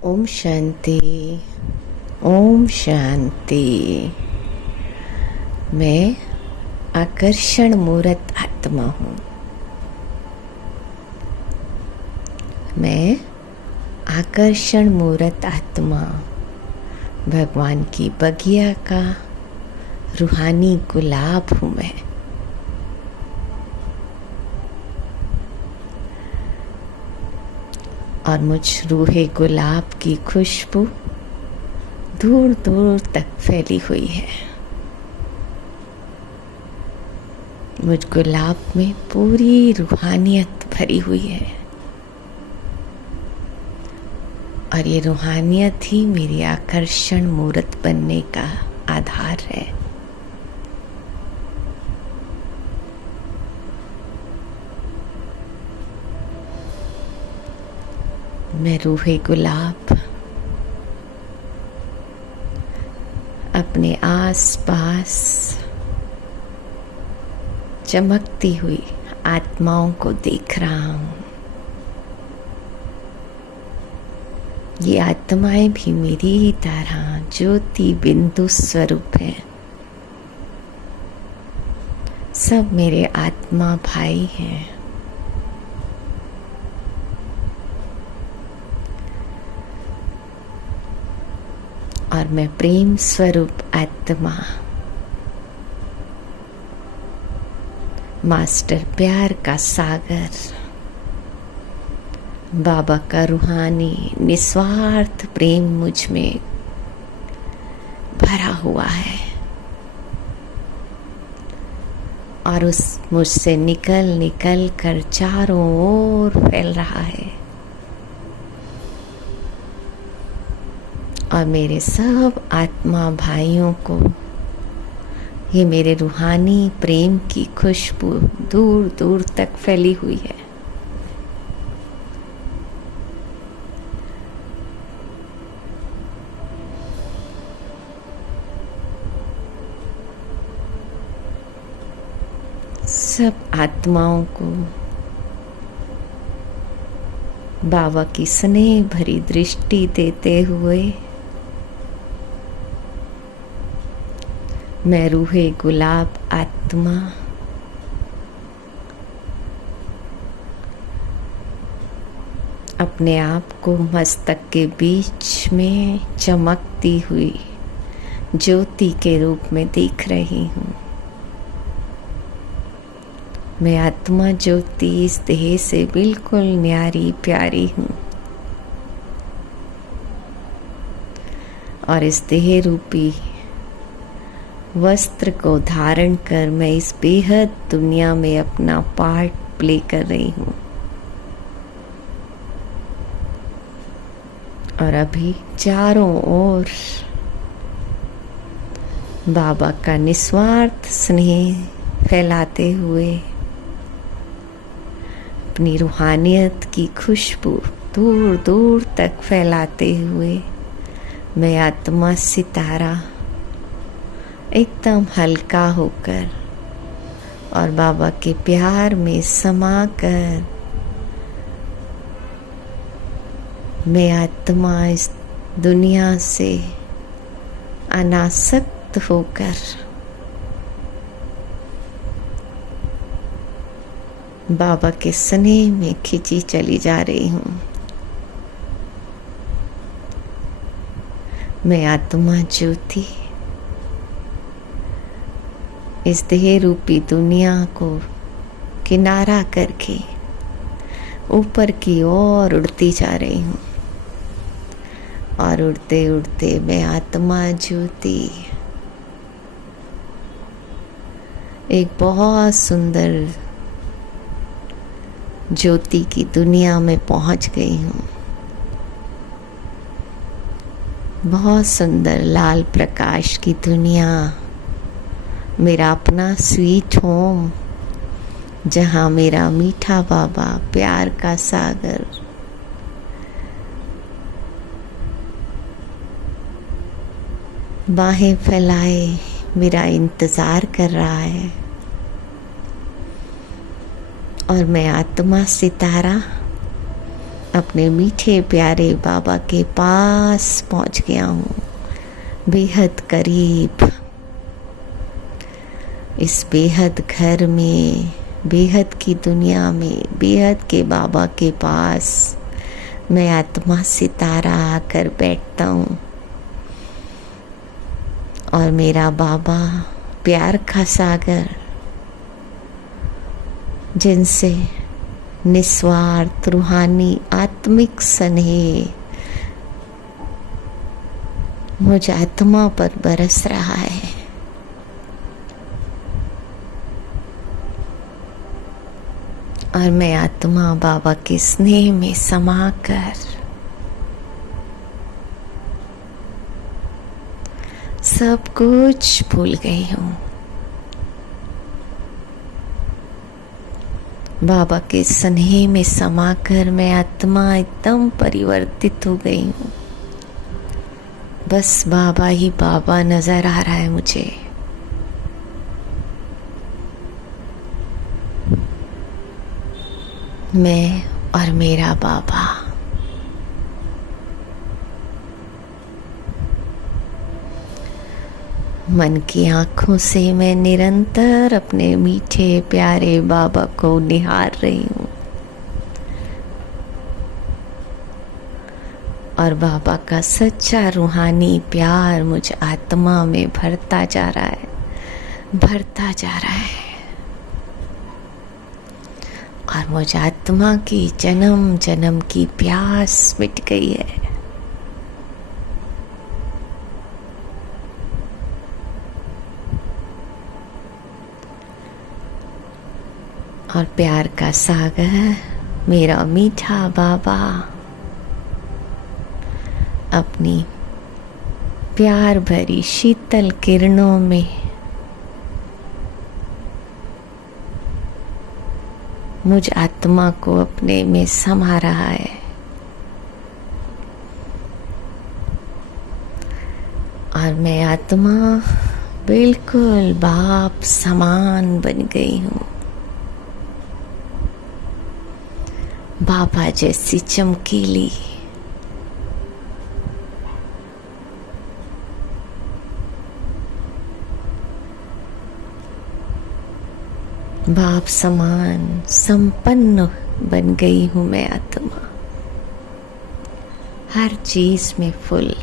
ओम शांति। ओम शांति। मैं आकर्षण मूर्त आत्मा हूँ। मैं आकर्षण मूर्त आत्मा, भगवान की बगिया का रूहानी गुलाब हूँ मैं। और मुझ रूहे गुलाब की खुशबू दूर दूर तक फैली हुई है। मुझ गुलाब में पूरी रूहानियत भरी हुई है और ये रूहानियत ही मेरी आकर्षण मूर्त बनने का आधार है। मैं रूहे गुलाब अपने आस पास चमकती हुई आत्माओं को देख रहा हूँ। ये आत्माएं भी मेरी ही तरह ज्योति बिंदु स्वरूप हैं। सब मेरे आत्मा भाई हैं। और मैं प्रेम स्वरूप आत्मा, मास्टर प्यार का सागर, बाबा का रूहानी निस्वार्थ प्रेम मुझ में भरा हुआ है और उस मुझसे निकल निकल कर चारों ओर फैल रहा है। और मेरे सब आत्मा भाइयों को ये मेरे रूहानी प्रेम की खुशबू दूर दूर तक फैली हुई है। सब आत्माओं को बाबा की स्नेह भरी दृष्टि देते हुए मैं रूहे गुलाब आत्मा अपने आप को मस्तक के बीच में चमकती हुई ज्योति के रूप में देख रही हूँ। मैं आत्मा ज्योति इस देह से बिल्कुल न्यारी प्यारी हूँ और इस देह रूपी वस्त्र को धारण कर मैं इस बेहद दुनिया में अपना पार्ट प्ले कर रही हूँ। और अभी चारों ओर बाबा का निस्वार्थ स्नेह फैलाते हुए अपनी रूहानियत की खुशबू दूर दूर तक फैलाते हुए मैं आत्मा सितारा एकदम हल्का होकर और बाबा के प्यार में समाकर मैं आत्मा इस दुनिया से अनासक्त होकर बाबा के स्नेह में खिंची चली जा रही हूँ। मैं आत्मा ज्योति इस देह रूपी दुनिया को किनारा करके ऊपर की ओर उड़ती जा रही हूँ। और उड़ते उड़ते मैं आत्मा ज्योति एक बहुत सुंदर ज्योति की दुनिया में पहुंच गई हूँ। बहुत सुंदर लाल प्रकाश की दुनिया, मेरा अपना स्वीट होम, जहाँ मेरा मीठा बाबा प्यार का सागर बाहें फैलाए मेरा इंतज़ार कर रहा है। और मैं आत्मा सितारा अपने मीठे प्यारे बाबा के पास पहुंच गया हूँ, बेहद करीब। इस बेहद घर में, बेहद की दुनिया में, बेहद के बाबा के पास मैं आत्मा सितारा आकर बैठता हूँ और मेरा बाबा प्यार का सागर, जिनसे निस्वार्थ रूहानी आत्मिक स्नेह मुझ आत्मा पर बरस रहा है। और मैं आत्मा बाबा के स्नेह में समाकर सब कुछ भूल गई हूँ। बाबा के स्नेह में समाकर मैं आत्मा एकदम परिवर्तित हो गई हूँ। बस बाबा ही बाबा नजर आ रहा है मुझे। मैं और मेरा बाबा। मन की आंखों से मैं निरंतर अपने मीठे प्यारे बाबा को निहार रही हूँ और बाबा का सच्चा रूहानी प्यार मुझ आत्मा में भरता जा रहा है, भरता जा रहा है। और मुझ आत्मा की जन्म जन्म की प्यास मिट गई है। और प्यार का सागर मेरा मीठा बाबा अपनी प्यार भरी शीतल किरणों में मुझ आत्मा को अपने में समा रहा है। और मैं आत्मा बिल्कुल बाप समान बन गई हूँ। बाबा जैसी चमकीली, बाप समान संपन्न बन गई हूँ मैं आत्मा। हर चीज में फुल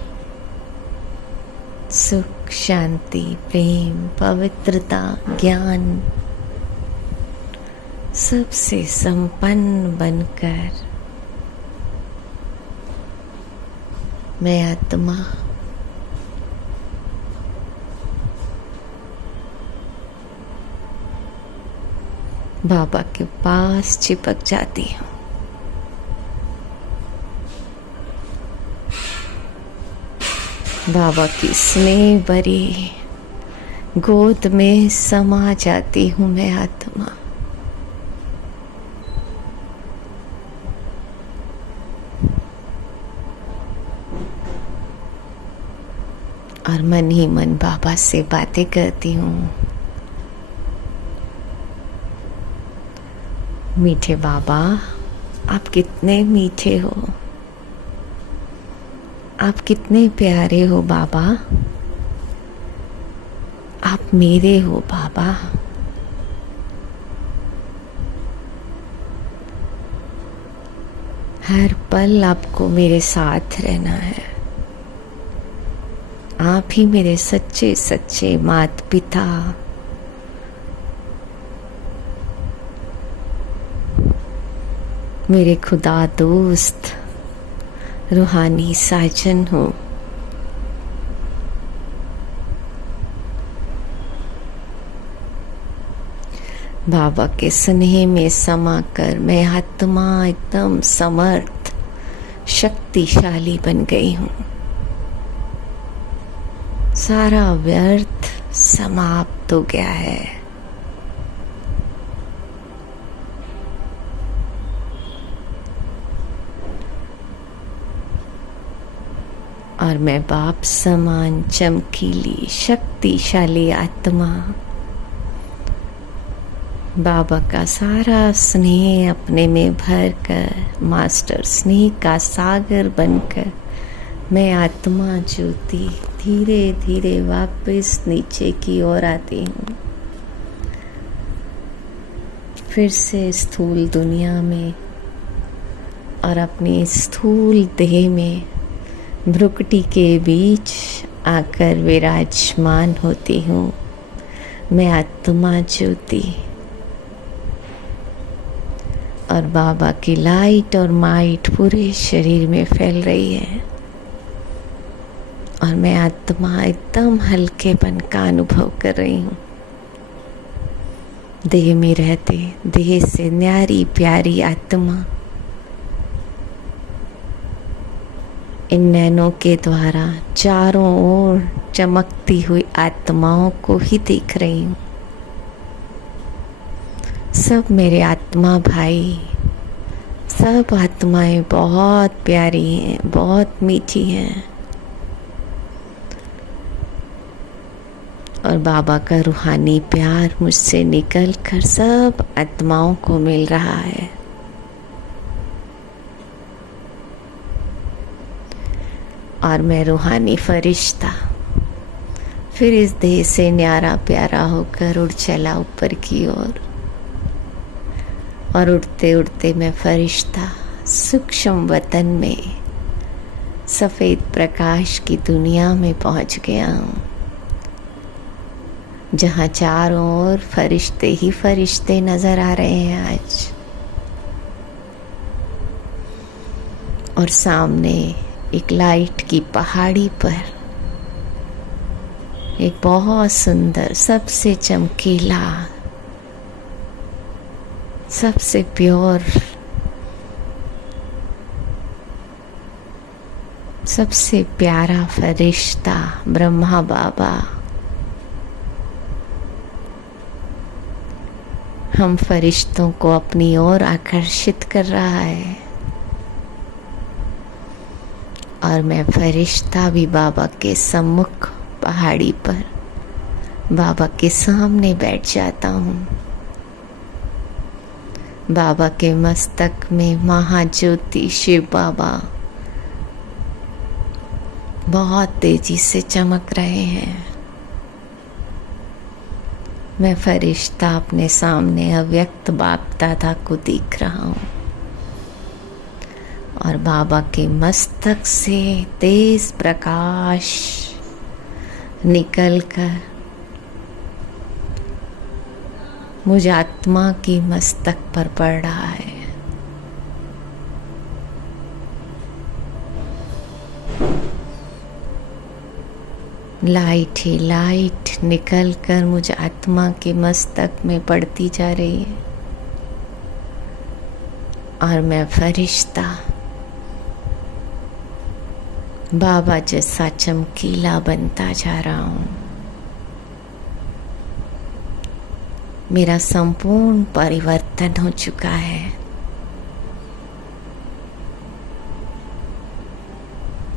सुख, शांति, प्रेम, पवित्रता, ज्ञान, सबसे संपन्न बनकर मैं आत्मा बाबा के पास चिपक जाती हूँ। बाबा की स्नेह भरी गोद में समा जाती हूँ मैं आत्मा। और मन ही मन बाबा से बातें करती हूँ। मीठे बाबा, आप कितने मीठे हो, आप कितने प्यारे हो बाबा, आप मेरे हो बाबा। हर पल आपको मेरे साथ रहना है। आप ही मेरे सच्चे सच्चे माता पिता, मेरे खुदा दोस्त, रूहानी साजन हो। बाबा के स्नेह में समाकर मैं आत्मा एकदम समर्थ, शक्तिशाली बन गई हूँ। सारा व्यर्थ समाप्त हो गया है। और मैं बाप समान चमकीली शक्तिशाली आत्मा बाबा का सारा स्नेह अपने में भर कर मास्टर स्नेह का सागर बनकर मैं आत्मा ज्योति धीरे धीरे वापस नीचे की ओर आती हूँ। फिर से स्थूल दुनिया में और अपनी स्थूल देह में भ्रुकुटी के बीच आकर विराजमान होती हूँ। मैं आत्मा ज्योति और बाबा की लाइट और माइट पूरे शरीर में फैल रही है और मैं आत्मा एकदम हल्केपन का अनुभव कर रही हूँ। देह में रहते देह से न्यारी प्यारी आत्मा इन नैनों के द्वारा चारों ओर चमकती हुई आत्माओं को ही देख रही हूँ। सब मेरे आत्मा भाई, सब आत्माएं बहुत प्यारी हैं, बहुत मीठी हैं और बाबा का रूहानी प्यार मुझसे निकल कर सब आत्माओं को मिल रहा है। और मैं रूहानी फरिश्ता फिर इस देह से न्यारा प्यारा होकर उड़ चला ऊपर की ओर और उड़ते उड़ते मैं फरिश्ता सूक्ष्म वतन में सफ़ेद प्रकाश की दुनिया में पहुंच गया हूँ, जहाँ चारों ओर फरिश्ते ही फरिश्ते नज़र आ रहे हैं आज। और सामने एक लाइट की पहाड़ी पर एक बहुत सुंदर, सबसे चमकीला, सबसे प्योर, सबसे प्यारा फरिश्ता ब्रह्मा बाबा हम फरिश्तों को अपनी ओर आकर्षित कर रहा है। और मैं फरिश्ता भी बाबा के सम्मुख पहाड़ी पर बाबा के सामने बैठ जाता हूँ। बाबा के मस्तक में महाज्योति शिव बाबा बहुत तेजी से चमक रहे हैं। मैं फरिश्ता अपने सामने अव्यक्त बाप दादा को देख रहा हूँ और बाबा के मस्तक से तेज प्रकाश निकलकर मुझ आत्मा की मस्तक पर पड़ रहा है। लाइट ही लाइट निकलकर मुझ आत्मा के मस्तक में पड़ती जा रही है और मैं फरिश्ता बाबा जैसा चमकीला बनता जा रहा हूँ। मेरा संपूर्ण परिवर्तन हो चुका है।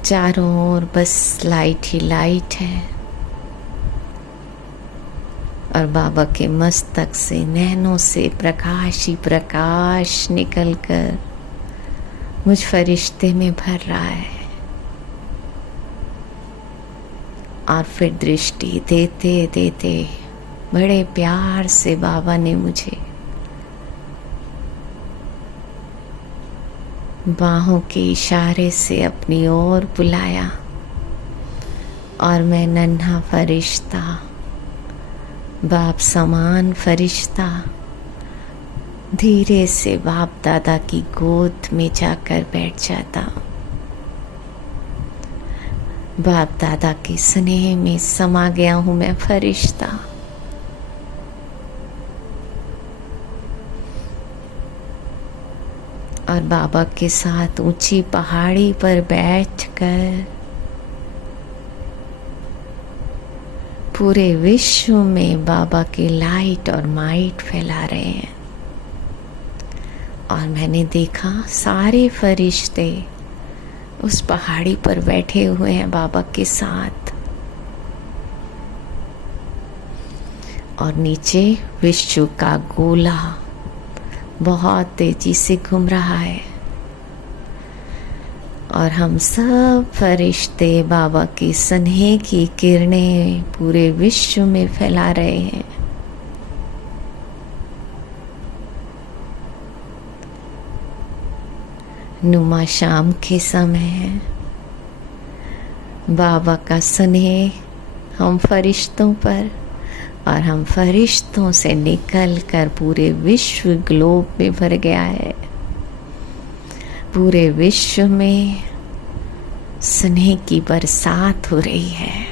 चारों ओर बस लाइट ही लाइट है और बाबा के मस्तक से नैनों से प्रकाश ही प्रकाश निकलकर मुझ फरिश्ते में भर रहा है। और फिर दृष्टि देते देते बड़े प्यार से बाबा ने मुझे बाहों के इशारे से अपनी ओर बुलाया और मैं नन्हा फरिश्ता, बाप समान फरिश्ता धीरे से बाप दादा की गोद में जाकर बैठ जाता हूँ। बाप दादा के स्नेह में समा गया हूँ मैं फरिश्ता। और बाबा के साथ ऊंची पहाड़ी पर बैठकर पूरे विश्व में बाबा की लाइट और माइट फैला रहे हैं। और मैंने देखा सारे फरिश्ते उस पहाड़ी पर बैठे हुए हैं बाबा के साथ और नीचे विश्व का गोला बहुत तेजी से घूम रहा है और हम सब फरिश्ते बाबा की स्नेह की किरणें पूरे विश्व में फैला रहे हैं। नुमा शाम के समय है। बाबा का स्नेह हम फरिश्तों पर और हम फरिश्तों से निकल कर पूरे विश्व ग्लोब में भर गया है। पूरे विश्व में स्नेह की बरसात हो रही है।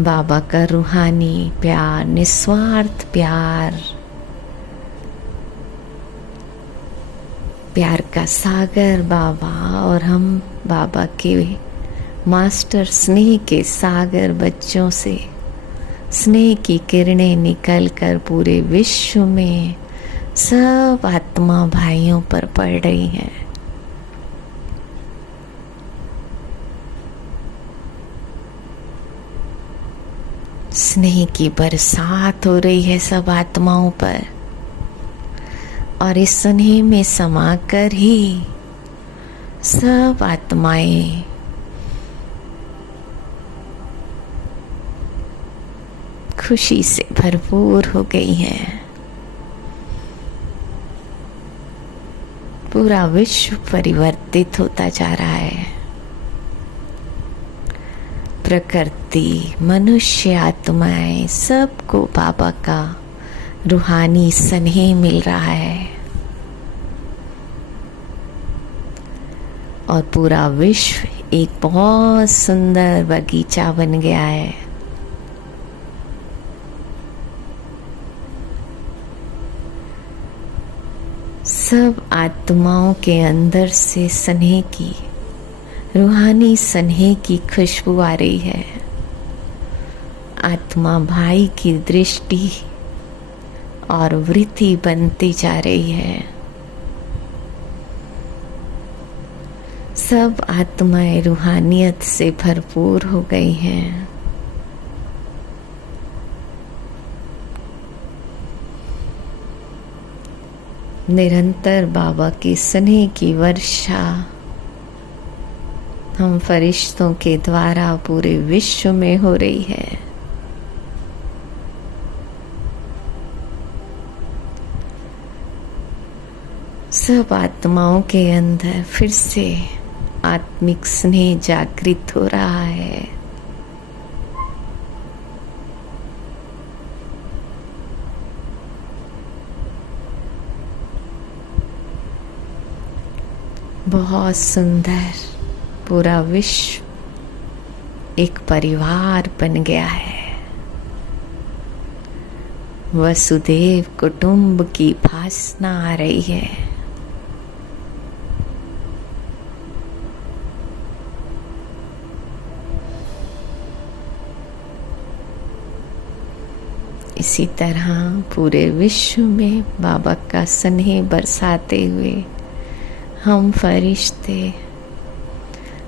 बाबा का रूहानी प्यार, निस्वार्थ प्यार, प्यार का सागर बाबा और हम बाबा के मास्टर स्नेह के सागर बच्चों से स्नेह की किरणें निकल कर पूरे विश्व में सब आत्मा भाइयों पर पड़ रही हैं। स्नेह की बरसात हो रही है सब आत्माओं पर और इस स्नेह में समाकर ही सब आत्माएं खुशी से भरपूर हो गई हैं। पूरा विश्व परिवर्तित होता जा रहा है। प्रकृति, मनुष्य, आत्माएं सबको बाबा का रूहानी स्नेह मिल रहा है और पूरा विश्व एक बहुत सुंदर बगीचा बन गया है। सब आत्माओं के अंदर से स्नेह की, रूहानी स्नेह की खुशबू आ रही है। आत्मा भाई की दृष्टि और वृत्ति बनती जा रही है। सब आत्माएं रूहानियत से भरपूर हो गई हैं। निरंतर बाबा की स्नेह की वर्षा हम फरिश्तों के द्वारा पूरे विश्व में हो रही है। सब आत्माओं के अंदर फिर से आत्मिक स्नेह जागृत हो रहा है। बहुत सुंदर पूरा विश्व एक परिवार बन गया है। वसुदेव कुटुंब की भासना आ रही है। इसी तरह पूरे विश्व में बाबा का स्नेह बरसाते हुए हम फरिश्ते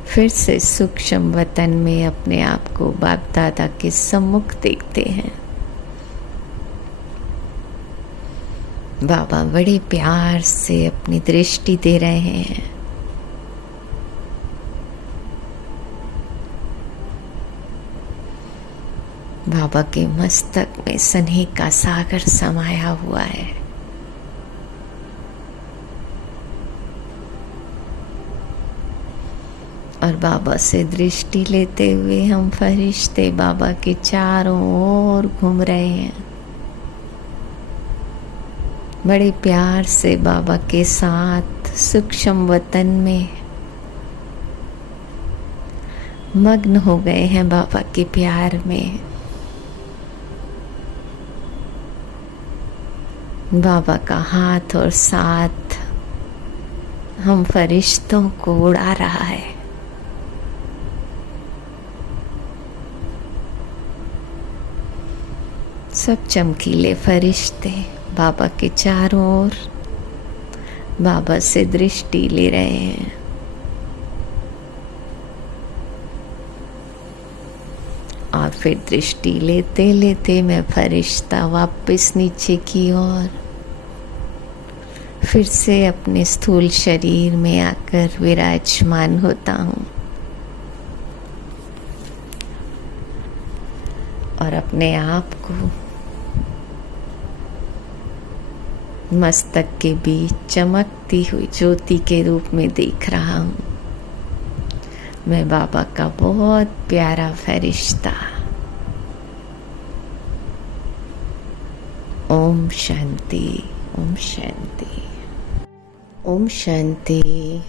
फिर से सूक्ष्म वतन में अपने आप को बाप दादा के सम्मुख देखते हैं। बाबा बड़े प्यार से अपनी दृष्टि दे रहे हैं। बाबा के मस्तक में स्नेह का सागर समाया हुआ है। और बाबा से दृष्टि लेते हुए हम फरिश्ते बाबा के चारों ओर घूम रहे हैं। बड़े प्यार से बाबा के साथ सूक्ष्म वतन में मग्न हो गए हैं बाबा के प्यार में। बाबा का हाथ और साथ हम फरिश्तों को उड़ा रहा है। सब चमकीले फरिश्ते बाबा के चारों ओर बाबा से दृष्टि ले रहे हैं। फिर दृष्टि लेते लेते मैं फरिश्ता वापस नीचे की ओर फिर से अपने स्थूल शरीर में आकर विराजमान होता हूँ और अपने आप को मस्तक के बीच चमकती हुई ज्योति के रूप में देख रहा हूँ। मैं बाबा का बहुत प्यारा फरिश्ता। ओम शांति, ओम शांति, ओम शांति।